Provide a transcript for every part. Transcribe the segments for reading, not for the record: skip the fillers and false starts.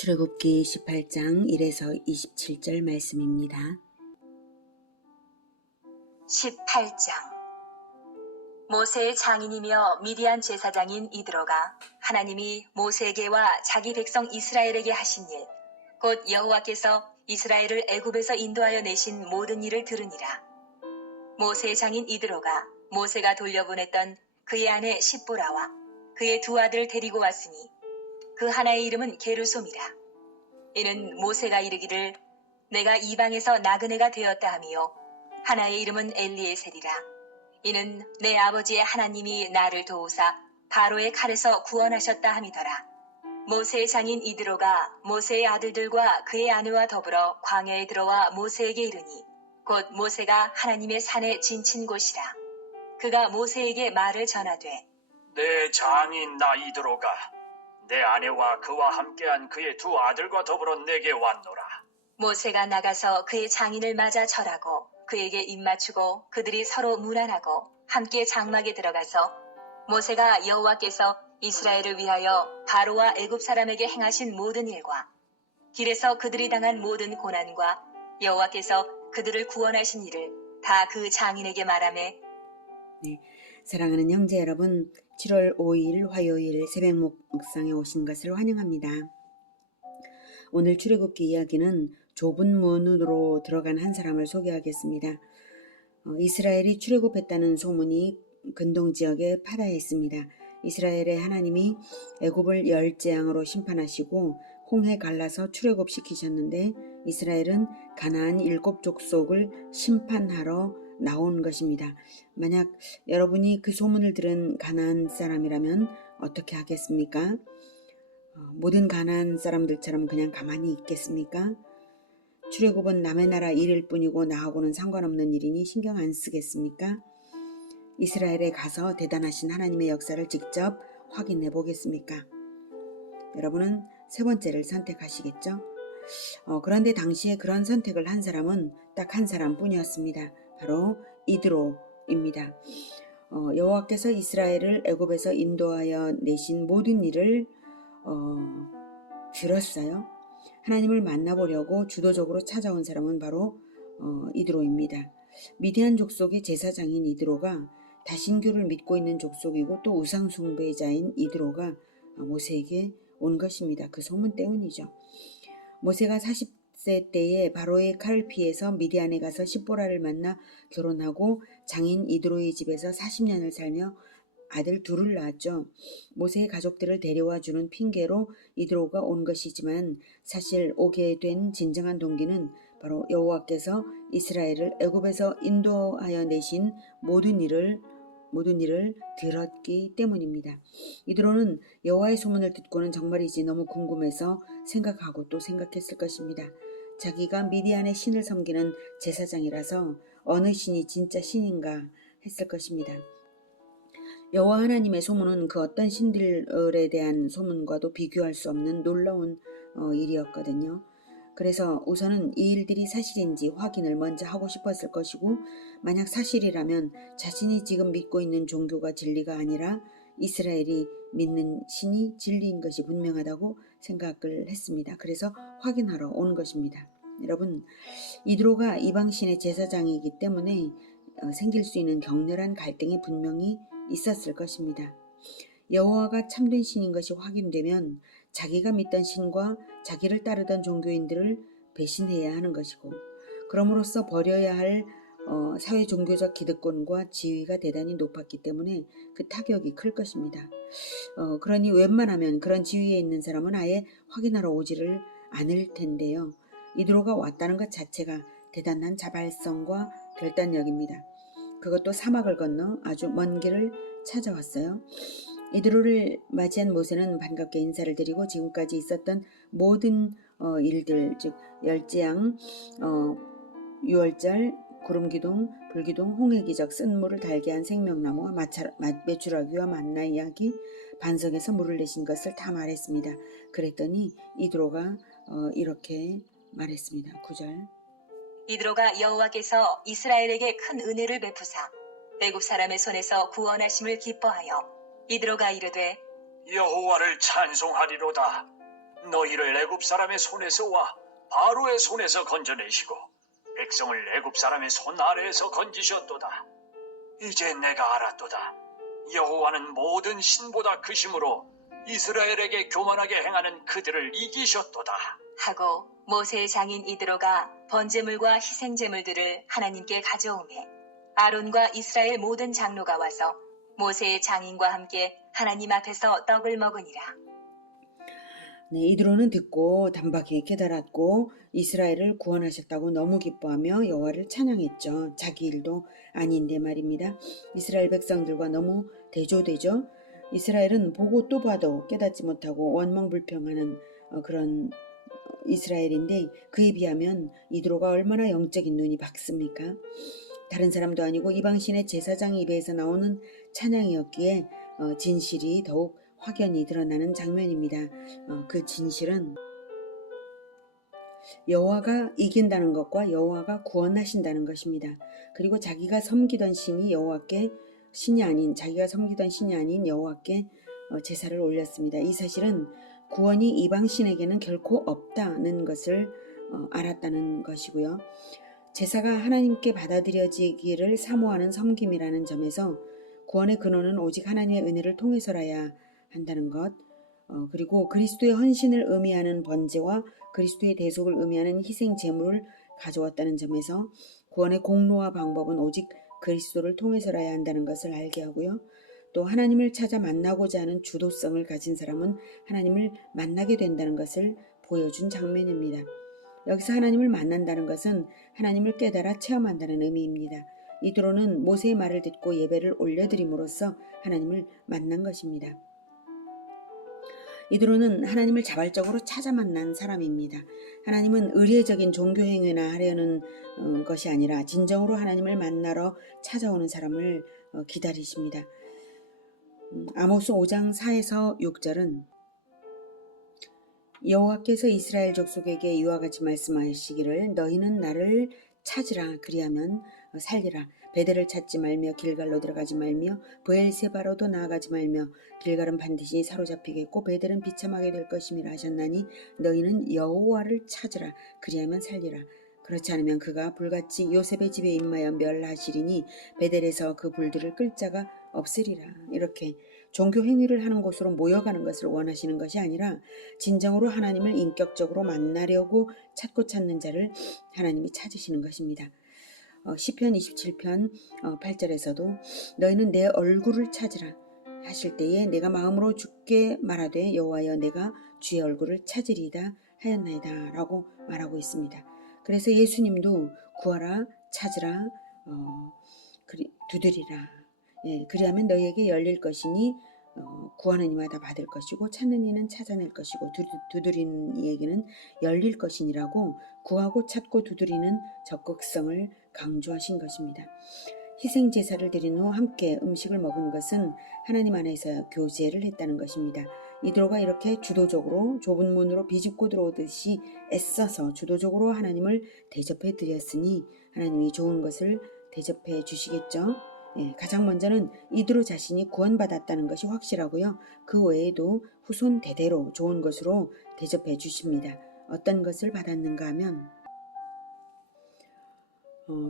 출애굽기 18장 1에서 27절 말씀입니다. 18장 모세의 장인이며 미디안 제사장인 이드로가 하나님이 모세에게와 자기 백성 이스라엘에게 하신 일, 곧 여호와께서 이스라엘을 애굽에서 인도하여 내신 모든 일을 들으니라. 모세의 장인 이드로가 모세가 돌려보냈던 그의 아내 십보라와 그의 두 아들 데리고 왔으니 그 하나의 이름은 게르솜이라. 이는 모세가 이르기를 내가 이방에서 나그네가 되었다 하며 하나의 이름은 엘리에셀이라. 이는 내 아버지의 하나님이 나를 도우사 바로의 칼에서 구원하셨다 함이더라. 모세의 장인 이드로가 모세의 아들들과 그의 아내와 더불어 광야에 들어와 모세에게 이르니 곧 모세가 하나님의 산에 진친 곳이라. 그가 모세에게 말을 전하되 내 장인 나 이드로가 내 아내와 그와 함께한 그의 두 아들과 더불어 내게 왔노라. 모세가 나가서 그의 장인을 맞아 절하고 그에게 입맞추고 그들이 서로 문안하고 함께 장막에 들어가서 모세가 여호와께서 이스라엘을 위하여 바로와 애굽 사람에게 행하신 모든 일과 길에서 그들이 당한 모든 고난과 여호와께서 그들을 구원하신 일을 다 그 장인에게 말하매. 사랑하는 형제 여러분, 7월 5일 화요일 새벽 묵상에 오신 것을 환영합니다. 오늘 출애굽기 이야기는 좁은 문으로 들어간 한 사람을 소개하겠습니다. 이스라엘이 출애굽했다는 소문이 근동 지역에 파다했습니다. 이스라엘의 하나님이 애굽을 열재앙으로 심판하시고 홍해 갈라서 출애굽시키셨는데 이스라엘은 가나안 7 족속을 심판하러 나온 것입니다. 만약 여러분이 그 소문을 들은 가나안 사람이라면 어떻게 하겠습니까? 모든 가나안 사람들처럼 그냥 가만히 있겠습니까? 출애굽은 남의 나라 일일 뿐이고 나하고는 상관없는 일이니 신경 안 쓰겠습니까? 이스라엘에 가서 대단하신 하나님의 역사를 직접 확인해 보겠습니까? 여러분은 세 번째를 선택하시겠죠? 그런데 당시에 그런 선택을 한 사람은 딱 한 사람뿐이었습니다. 바로 이드로입니다. 여호와께서 이스라엘을 애굽에서 인도하여 내신 모든 일을 들었어요. 하나님을 만나보려고 주도적으로 찾아온 사람은 바로 이드로입니다. 미디안 족속의 제사장인 이드로가 다신교를 믿고 있는 족속이고 또 우상 숭배자인 이드로가 모세에게 온 것입니다. 그 소문 때문이죠. 모세가 40세 때에 바로의 칼을 피해서 미디안에 가서 십보라를 만나 결혼하고 장인 이드로의 집에서 40년을 살며 아들 둘을 낳았죠. 모세의 가족들을 데려와 주는 핑계로 이드로가 온 것이지만 사실 오게 된 진정한 동기는 바로 여호와께서 이스라엘을 애굽에서 인도하여 내신 모든 일을 들었기 때문입니다. 이드로는 여호와의 소문을 듣고는 정말이지 너무 궁금해서 생각하고 또 생각했을 것입니다. 자기가 미디안의 신을 섬기는 제사장이라서 어느 신이 진짜 신인가 했을 것입니다. 여호와 하나님의 소문은 그 어떤 신들에 대한 소문과도 비교할 수 없는 놀라운 일이었거든요. 그래서 우선은 이 일들이 사실인지 확인을 먼저 하고 싶었을 것이고 만약 사실이라면 자신이 지금 믿고 있는 종교가 진리가 아니라 이스라엘이 믿는 신이 진리인 것이 분명하다고 생각을 했습니다. 그래서 확인하러 온 것입니다. 여러분, 이드로가 이방신의 제사장이기 때문에 생길 수 있는 격렬한 갈등이 분명히 있었을 것입니다. 여호와가 참된 신인 것이 확인되면 자기가 믿던 신과 자기를 따르던 종교인들을 배신해야 하는 것이고 그럼으로써 버려야 할 사회 종교적 기득권과 지위가 대단히 높았기 때문에 그 타격이 클 것입니다. 그러니 웬만하면 그런 지위에 있는 사람은 아예 확인하러 오지를 않을 텐데요. 이드로가 왔다는 것 자체가 대단한 자발성과 결단력입니다. 그것도 사막을 건너 아주 먼 길을 찾아왔어요. 이드로를 맞이한 모세는 반갑게 인사를 드리고 지금까지 있었던 모든 일들, 즉 열재앙, 유월절, 구름기둥, 불기둥, 홍해기적, 쓴물을 달게 한 생명나무와 메추라기와 만나 이야기, 반석에서 물을 내신 것을 다 말했습니다. 그랬더니 이드로가 이렇게 말했습니다. 9절. 이드로가 여호와께서 이스라엘에게 큰 은혜를 베푸사 애굽 사람의 손에서 구원하심을 기뻐하여 이드로가 이르되 여호와를 찬송하리로다. 너희를 애굽 사람의 손에서와 바로의 손에서 건져내시고 백성을 애굽 사람의 손 아래에서 건지셨도다. 이제 내가 알았도다. 여호와는 모든 신보다 크심으로 이스라엘에게 교만하게 행하는 그들을 이기셨도다. 하고 모세의 장인 이드로가 번제물과 희생제물들을 하나님께 가져오매 아론과 이스라엘 모든 장로가 와서 모세의 장인과 함께 하나님 앞에서 떡을 먹으니라. 네, 이드로는 듣고 단박에 깨달았고 이스라엘을 구원하셨다고 너무 기뻐하며 여호와를 찬양했죠. 자기 일도 아닌데 말입니다. 이스라엘 백성들과 너무 대조되죠. 이스라엘은 보고 또 봐도 깨닫지 못하고 원망불평하는 그런 이스라엘인데 그에 비하면 이드로가 얼마나 영적인 눈이 밝습니까? 다른 사람도 아니고 이방신의 제사장 입에서 나오는 찬양이었기에 진실이 더욱 확연히 드러나는 장면입니다. 그 진실은 여호와가 이긴다는 것과 여호와가 구원하신다는 것입니다. 그리고 자기가 섬기던 신이 자기가 섬기던 신이 아닌 여호와께 제사를 올렸습니다. 이 사실은 구원이 이방신에게는 결코 없다는 것을 알았다는 것이고요. 제사가 하나님께 받아들여지기를 사모하는 섬김이라는 점에서 구원의 근원은 오직 하나님의 은혜를 통해서라야 한다는 것, 그리고 그리스도의 헌신을 의미하는 번제와 그리스도의 대속을 의미하는 희생 제물을 가져왔다는 점에서 구원의 공로와 방법은 오직 그리스도를 통해서라야 한다는 것을 알게 하고요. 또 하나님을 찾아 만나고자 하는 주도성을 가진 사람은 하나님을 만나게 된다는 것을 보여준 장면입니다. 여기서 하나님을 만난다는 것은 하나님을 깨달아 체험한다는 의미입니다. 이드로는 모세의 말을 듣고 예배를 올려드림으로써 하나님을 만난 것입니다. 이드로는 하나님을 자발적으로 찾아 만난 사람입니다. 하나님은 의례적인 종교 행위나 하려는 것이 아니라 진정으로 하나님을 만나러 찾아오는 사람을 기다리십니다. 아모스 5장 4에서 6절은 여호와께서 이스라엘 족속에게 이와 같이 말씀하시기를 너희는 나를 찾으라 그리하면 살리라. 베델을 찾지 말며 길갈로 들어가지 말며 브엘세바로도 나아가지 말며 길갈은 반드시 사로잡히겠고 베델은 비참하게 될 것임이라 하셨나니 너희는 여호와를 찾으라 그리하면 살리라. 그렇지 않으면 그가 불같이 요셉의 집에 임하여 멸하시리니 베델에서 그 불들을 끌 자가 없으리라. 이렇게 종교 행위를 하는 곳으로 모여가는 것을 원하시는 것이 아니라 진정으로 하나님을 인격적으로 만나려고 찾는 자를 하나님이 찾으시는 것입니다. 시편 27편 8절에서도 너희는 내 얼굴을 찾으라 하실 때에 내가 마음으로 주께 말하되 여호와여 내가 주의 얼굴을 찾으리이다 하였나이다 라고 말하고 있습니다. 그래서 예수님도 구하라 찾으라 두드리라. 그리하면 너희에게 열릴 것이니 구하는 이마다 받을 것이고 찾는 이는 찾아낼 것이고 두드리는 이에게는 열릴 것이니라고 구하고 찾고 두드리는 적극성을 강조하신 것입니다. 희생 제사를 드린 후 함께 음식을 먹은 것은 하나님 안에서 교제를 했다는 것입니다. 이드로가 이렇게 주도적으로 좁은 문으로 비집고 들어오듯이 애써서 주도적으로 하나님을 대접해 드렸으니 하나님이 좋은 것을 대접해 주시겠죠. 가장 먼저는 이드로 자신이 구원받았다는 것이 확실하고요. 그 외에도 후손 대대로 좋은 것으로 대접해 주십니다. 어떤 것을 받았는가 하면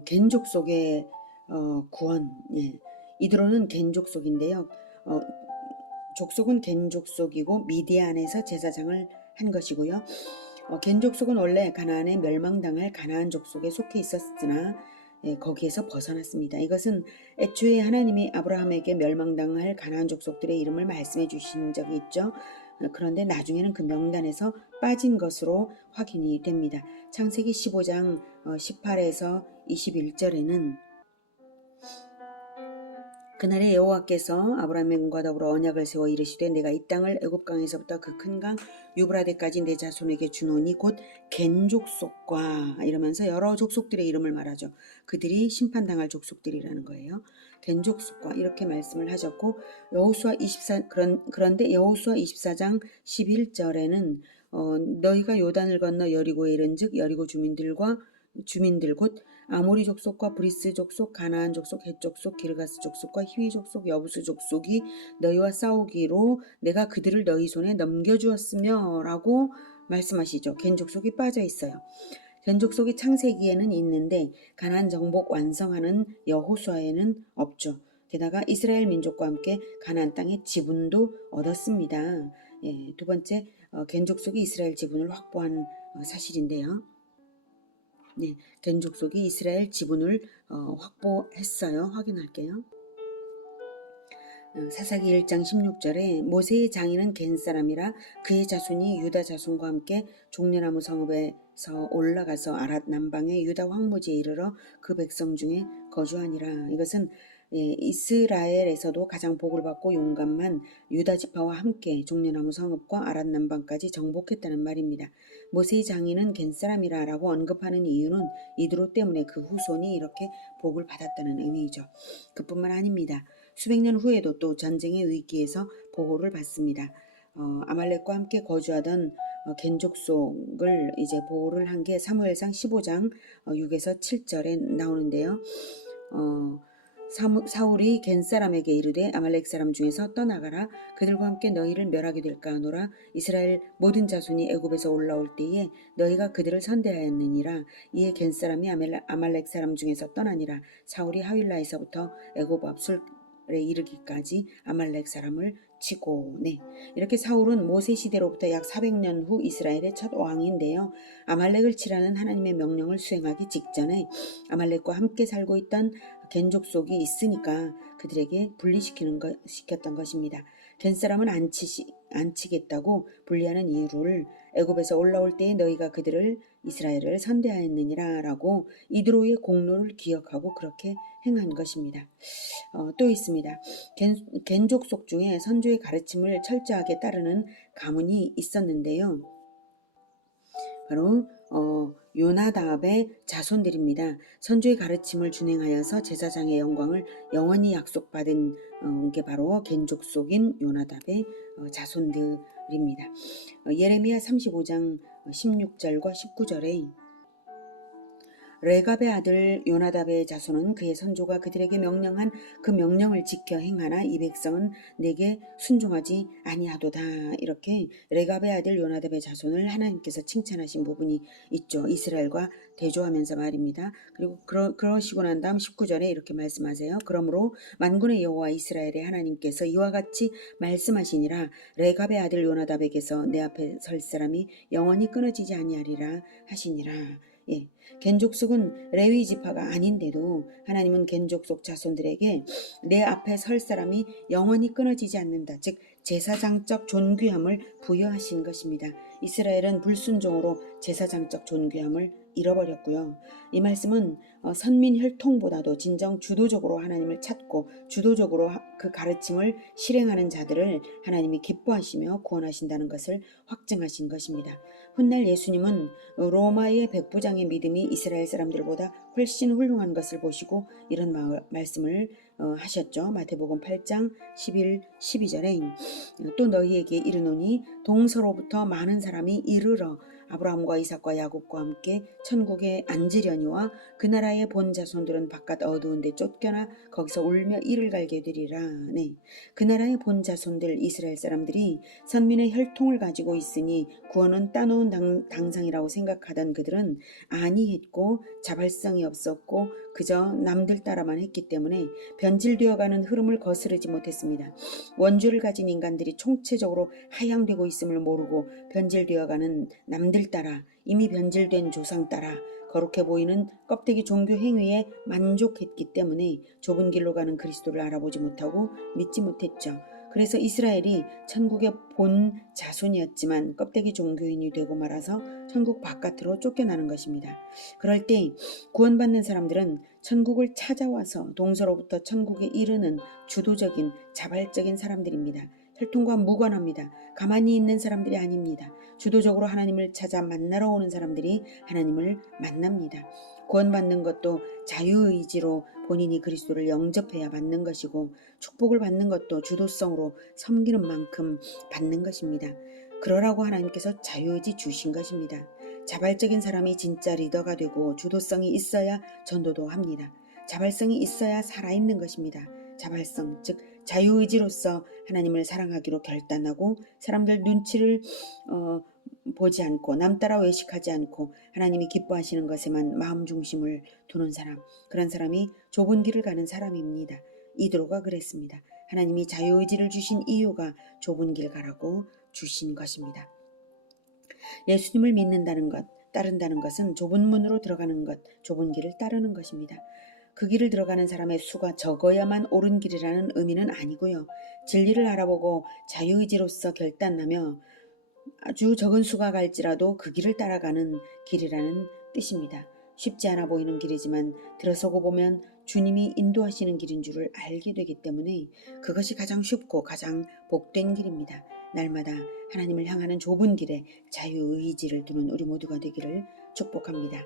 겐 족속의 구원. 이드로는 겐 족속인데요. 족속은 겐 족속이고 미디안에서 제사장을 한 것이고요. 겐 족속은 원래 가나안에 멸망당할 가나안 족속에 속해 있었으나 거기에서 벗어났습니다. 이것은 애초에 하나님이 아브라함에게 멸망당할 가나안 족속들의 이름을 말씀해 주신 적이 있죠. 그런데 나중에는 그 명단에서 빠진 것으로 확인이 됩니다. 창세기 15장 18에서 21절에는 그날에 여호와께서 아브라함과 더불어 언약을 세워 이르시되 내가 이 땅을 애굽 강에서부터 그 큰 강 유브라데까지 내 자손에게 주노니 곧 겐 족속과 이러면서 여러 족속들의 이름을 말하죠. 그들이 심판당할 족속들이라는 거예요. 겐 족속과 이렇게 말씀을 하셨고 그런데 여호수아 24장 11절에는 너희가 요단을 건너 여리고에 이른즉 여리고 주민들 곧 아모리 족속과 브리스 족속, 가나안 족속, 헷 족속, 기르가스 족속과 히위 족속, 여부스 족속이 너희와 싸우기로 내가 그들을 너희 손에 넘겨주었으며 라고 말씀하시죠. 겐 족속이 빠져 있어요. 겐 족속이 창세기에는 있는데 가나안 정복 완성하는 여호수아에는 없죠. 게다가 이스라엘 민족과 함께 가나안 땅의 지분도 얻었습니다. 예, 두 번째, 겐 족속이 이스라엘 지분을 확보한 사실인데요. 네, 겐 족속이 이스라엘 지분을 확보했어요. 확인할게요. 사사기 1장 16절에 모세의 장인은 겐 사람이라 그의 자손이 유다 자손과 함께 종려나무 성읍에서 올라가서 아랏 남방의 유다 황무지에 이르러 그 백성 중에 거주하니라. 이것은 이스라엘에서도 가장 복을 받고 용감한 유다 지파와 함께 종려나무 성읍과 아랏 남방까지 정복했다는 말입니다. 모세의 장인은 겐 사람이라 라고 언급하는 이유는 이드로 때문에 그 후손이 이렇게 복을 받았다는 의미이죠. 그뿐만 아닙니다. 수백 년 후에도 또 전쟁의 위기에서 보호를 받습니다. 아말렉과 함께 거주하던 겐 족속을 이제 보호를 한 게 사무엘상 15장 6에서 7절에 나오는데요. 사울이 겐 사람에게 이르되 아말렉 사람 중에서 떠나가라. 그들과 함께 너희를 멸하게 될까 하노라. 이스라엘 모든 자손이 애굽에서 올라올 때에 너희가 그들을 선대하였느니라. 이에 겐 사람이 아말렉 사람 중에서 떠나니라. 사울이 하윌라에서부터 애굽 앞술에 이르기까지 아말렉 사람을 치고. 네, 이렇게 사울은 모세 시대로부터 약 400년 후 이스라엘의 첫 왕인데요. 아말렉을 치라는 하나님의 명령을 수행하기 직전에 아말렉과 함께 살고 있던 겐 족속이 있으니까 그들에게 분리시켰던 것입니다. 겐 사람은 안 치겠다고 분리하는 이유를 애굽에서 올라올 때에 너희가 그들을 이스라엘을 선대하였느니라 라고 이드로의 공로를 기억하고 그렇게 행한 것입니다. 또 있습니다. 겐 족속 중에 선조의 가르침을 철저하게 따르는 가문이 있었는데요. 바로 요나답의 자손들입니다. 선조의 가르침을 준행하여서 제사장의 영광을 영원히 약속받은 게 바로 겐 족속인 요나답의 자손들입니다. 예레미야 35장 16절과 19절에 레갑의 아들 요나답의 자손은 그의 선조가 그들에게 명령한 그 명령을 지켜 행하나 이 백성은 내게 순종하지 아니하도다. 이렇게 레갑의 아들 요나답의 자손을 하나님께서 칭찬하신 부분이 있죠. 이스라엘과 대조하면서 말입니다. 그리고 그러시고 난 다음 19절에 이렇게 말씀하세요. 그러므로 만군의 여호와 이스라엘의 하나님께서 이와 같이 말씀하시니라. 레갑의 아들 요나답에게서 내 앞에 설 사람이 영원히 끊어지지 아니하리라 하시니라. 예, 겐 족속은 레위 지파가 아닌데도 하나님은 겐 족속 자손들에게 내 앞에 설 사람이 영원히 끊어지지 않는다. 즉 제사장적 존귀함을 부여하신 것입니다. 이스라엘은 불순종으로 제사장적 존귀함을 잃어버렸고요. 이 말씀은 선민 혈통보다도 진정 주도적으로 하나님을 찾고 주도적으로 그 가르침을 실행하는 자들을 하나님이 기뻐하시며 구원하신다는 것을 확증하신 것입니다. 훗날 예수님은 로마의 백부장의 믿음이 이스라엘 사람들보다 훨씬 훌륭한 것을 보시고 이런 말씀을 하셨죠. 마태복음 8장 11, 12절에 또 너희에게 이르노니 동서로부터 많은 사람이 이르러 아브라함과 이삭과 야곱과 함께 천국에 앉으려니와 그 나라의 본 자손들은 바깥 어두운 데 쫓겨나 거기서 울며 이를 갈게 되리라. 네, 그 나라의 본 자손들 이스라엘 사람들이 선민의 혈통을 가지고 있으니 구원은 따놓은 당상이라고 생각하던 그들은 아니했고 자발성이 없었고 그저 남들 따라만 했기 때문에 변질되어가는 흐름을 거스르지 못했습니다. 원죄를 가진 인간들이 총체적으로 하향되고 있음을 모르고 변질되어가는 남들 따라 이미 변질된 조상 따라 거룩해 보이는 껍데기 종교 행위에 만족했기 때문에 좁은 길로 가는 그리스도를 알아보지 못하고 믿지 못했죠. 그래서 이스라엘이 천국의 본 자손이었지만 껍데기 종교인이 되고 말아서 천국 바깥으로 쫓겨나는 것입니다. 그럴 때 구원받는 사람들은 천국을 찾아와서 동서로부터 천국에 이르는 주도적인 자발적인 사람들입니다. 혈통과 무관합니다. 가만히 있는 사람들이 아닙니다. 주도적으로 하나님을 찾아 만나러 오는 사람들이 하나님을 만납니다. 구원받는 것도 자유의지로 본인이 그리스도를 영접해야 받는 것이고 축복을 받는 것도 주도성으로 섬기는 만큼 받는 것입니다. 그러라고 하나님께서 자유의지 주신 것입니다. 자발적인 사람이 진짜 리더가 되고 주도성이 있어야 전도도 합니다. 자발성이 있어야 살아있는 것입니다. 자발성, 즉 자유의지로서 하나님을 사랑하기로 결단하고 사람들 눈치를 보지 않고 남 따라 외식하지 않고 하나님이 기뻐하시는 것에만 마음 중심을 두는 사람, 그런 사람이 좁은 길을 가는 사람입니다. 이드로가 그랬습니다. 하나님이 자유의지를 주신 이유가 좁은 길 가라고 주신 것입니다. 예수님을 믿는다는 것, 따른다는 것은 좁은 문으로 들어가는 것, 좁은 길을 따르는 것입니다. 그 길을 들어가는 사람의 수가 적어야만 옳은 길이라는 의미는 아니고요. 진리를 알아보고 자유의지로서 결단하며 아주 적은 수가 갈지라도 그 길을 따라가는 길이라는 뜻입니다. 쉽지 않아 보이는 길이지만 들어서고 보면 주님이 인도하시는 길인 줄을 알게 되기 때문에 그것이 가장 쉽고 가장 복된 길입니다. 날마다 하나님을 향하는 좁은 길에 자유의지를 두는 우리 모두가 되기를 축복합니다.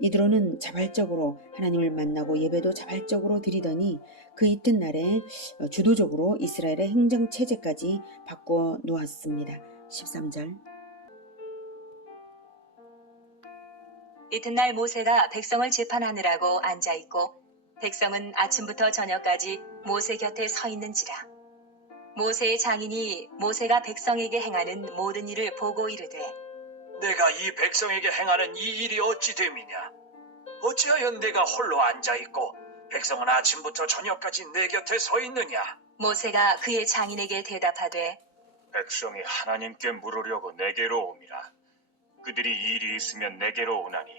이드로는 자발적으로 하나님을 만나고 예배도 자발적으로 드리더니 그 이튿날에 주도적으로 이스라엘의 행정체제까지 바꾸어 놓았습니다. 13절. 이튿날 모세가 백성을 재판하느라고 앉아있고 백성은 아침부터 저녁까지 모세 곁에 서 있는지라. 모세의 장인이 모세가 백성에게 행하는 모든 일을 보고 이르되 내가 이 백성에게 행하는 이 일이 어찌 됨이냐? 어찌하여 내가 홀로 앉아있고 백성은 아침부터 저녁까지 내 곁에 서 있느냐? 모세가 그의 장인에게 대답하되 백성이 하나님께 물으려고 내게로 옴이라. 그들이 일이 있으면 내게로 오나니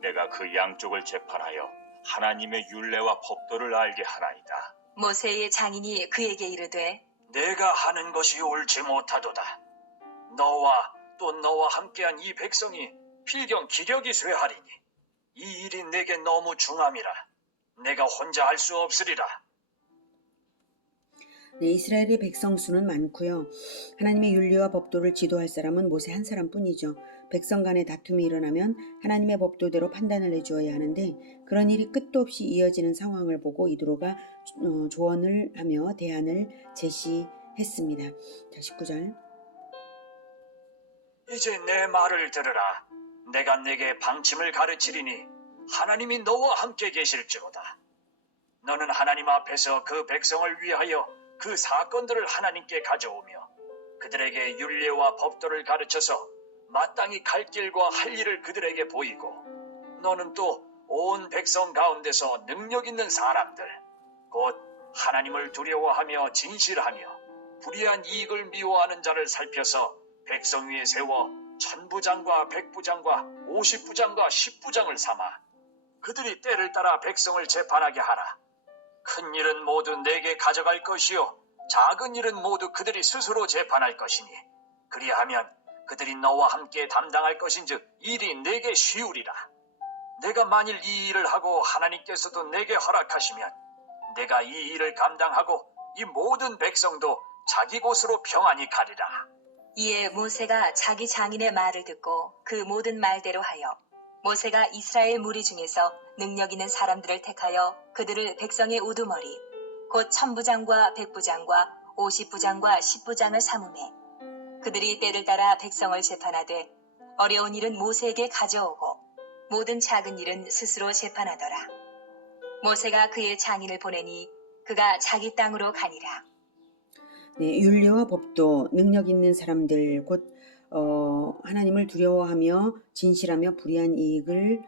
내가 그 양쪽을 재판하여 하나님의 율례와 법도를 알게 하나이다. 모세의 장인이 그에게 이르되 내가 하는 것이 옳지 못하도다. 너와 또 너와 함께한 이 백성이 필경 기력이 쇠하리니 이 일이 내게 너무 중함이라. 내가 혼자 할 수 없으리라. 네, 이스라엘의 백성 수는 많고요. 하나님의 윤리와 법도를 지도할 사람은 모세 한 사람뿐이죠. 백성 간의 다툼이 일어나면 하나님의 법도대로 판단을 내주어야 하는데 그런 일이 끝도 없이 이어지는 상황을 보고 이드로가 조언을 하며 대안을 제시했습니다. 자, 19절. 이제 내 말을 들으라. 내가 내게 방침을 가르치리니 하나님이 너와 함께 계실지로다. 너는 하나님 앞에서 그 백성을 위하여 그 사건들을 하나님께 가져오며 그들에게 율례와 법도를 가르쳐서 마땅히 갈 길과 할 일을 그들에게 보이고 너는 또 온 백성 가운데서 능력 있는 사람들 곧 하나님을 두려워하며 진실하며 불의한 이익을 미워하는 자를 살펴서 백성 위에 세워 천부장과 백부장과 50부장과 10부장을 삼아 그들이 때를 따라 백성을 재판하게 하라. 큰 일은 모두 내게 가져갈 것이요 작은 일은 모두 그들이 스스로 재판할 것이니 그리하면 그들이 너와 함께 담당할 것인즉 일이 내게 쉬우리라. 내가 만일 이 일을 하고 하나님께서도 내게 허락하시면 내가 이 일을 감당하고 이 모든 백성도 자기 곳으로 평안히 가리라. 이에 모세가 자기 장인의 말을 듣고 그 모든 말대로 하여 모세가 이스라엘 무리 중에서 능력 있는 사람들을 택하여 그들을 백성의 우두머리 곧 천부장과 백부장과 50부장과 10부장을 삼으매 그들이 때를 따라 백성을 재판하되 어려운 일은 모세에게 가져오고 모든 작은 일은 스스로 재판하더라. 모세가 그의 장인을 보내니 그가 자기 땅으로 가니라. 네, 윤리와 법도, 능력 있는 사람들, 곧 하나님을 두려워하며 진실하며 불의한 이익을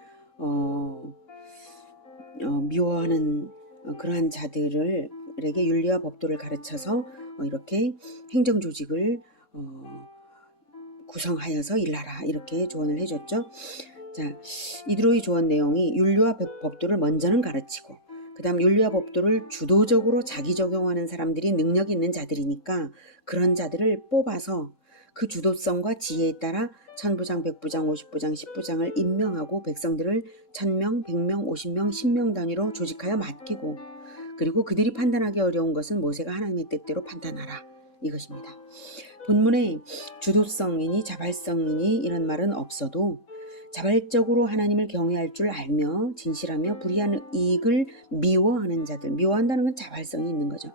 미워하는 그러한 자들에게 윤리와 법도를 가르쳐서 이렇게 행정 조직을 구성하여서 일하라 이렇게 조언을 해줬죠. 자, 이드로의 조언 내용이 윤리와 법도를 먼저는 가르치고 그 다음 윤리와 법도를 주도적으로 자기 적용하는 사람들이 능력 있는 자들이니까 그런 자들을 뽑아서 그 주도성과 지혜에 따라 천부장, 백부장, 50부장, 10부장을 임명하고 백성들을 1000명, 100명, 50명, 10명 단위로 조직하여 맡기고 그리고 그들이 판단하기 어려운 것은 모세가 하나님의 뜻대로 판단하라 이것입니다. 본문에 주도성이니 자발성이니 이런 말은 없어도 자발적으로 하나님을 경외할 줄 알며 진실하며 불의한 이익을 미워하는 자들, 미워한다는 건 자발성이 있는 거죠.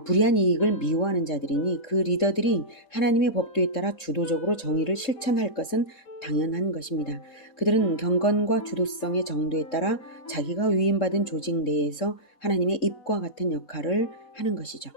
불의한 이익을 미워하는 자들이니 그 리더들이 하나님의 법도에 따라 주도적으로 정의를 실천할 것은 당연한 것입니다. 그들은 경건과 주도성의 정도에 따라 자기가 위임받은 조직 내에서 하나님의 입과 같은 역할을 하는 것이죠.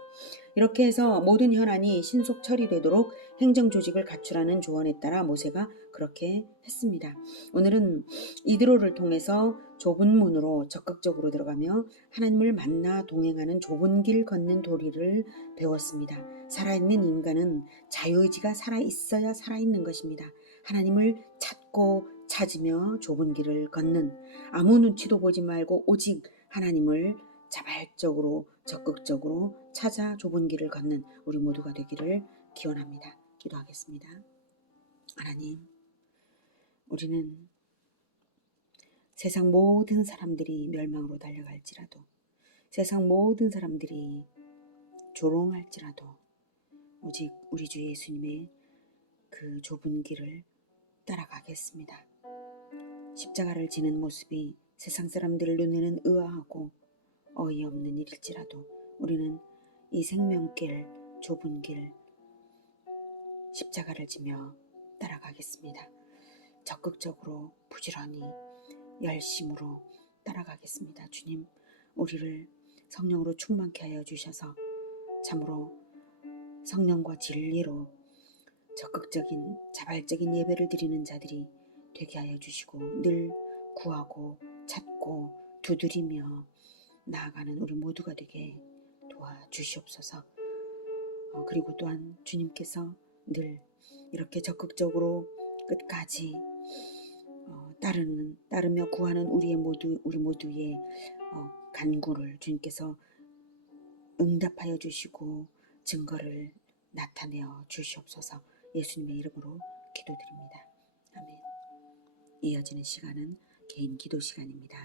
이렇게 해서 모든 현안이 신속 처리되도록 행정 조직을 갖추라는 조언에 따라 모세가 그렇게 했습니다. 오늘은 이드로를 통해서 좁은 문으로 적극적으로 들어가며 하나님을 만나 동행하는 좁은 길 걷는 도리를 배웠습니다. 살아있는 인간은 자유의지가 살아있어야 살아있는 것입니다. 하나님을 찾고 찾으며 좁은 길을 걷는, 아무 눈치도 보지 말고 오직 하나님을 자발적으로 적극적으로 찾아 좁은 길을 걷는 우리 모두가 되기를 기원합니다. 기도하겠습니다. 하나님, 우리는 세상 모든 사람들이 멸망으로 달려갈지라도, 세상 모든 사람들이 조롱할지라도 오직 우리 주 예수님의 그 좁은 길을 따라가겠습니다. 십자가를 지는 모습이 세상 사람들의 눈에는 의아하고 어이없는 일일지라도 우리는 이 생명길, 좁은 길, 십자가를 지며 따라가겠습니다. 적극적으로, 부지런히, 열심으로 따라가겠습니다. 주님, 우리를 성령으로 충만케 하여 주셔서 참으로 성령과 진리로 적극적인 자발적인 예배를 드리는 자들이 되게 하여 주시고 늘 구하고 찾고 두드리며 나아가는 우리 모두가 되게 도와주시옵소서. 그리고 또한 주님께서 늘 이렇게 적극적으로 끝까지 따르며 구하는 우리 모두의 간구를 주님께서 응답하여 주시고 증거를 나타내어 주시옵소서. 예수님의 이름으로 기도드립니다. 아멘. 이어지는 시간은 개인 기도 시간입니다.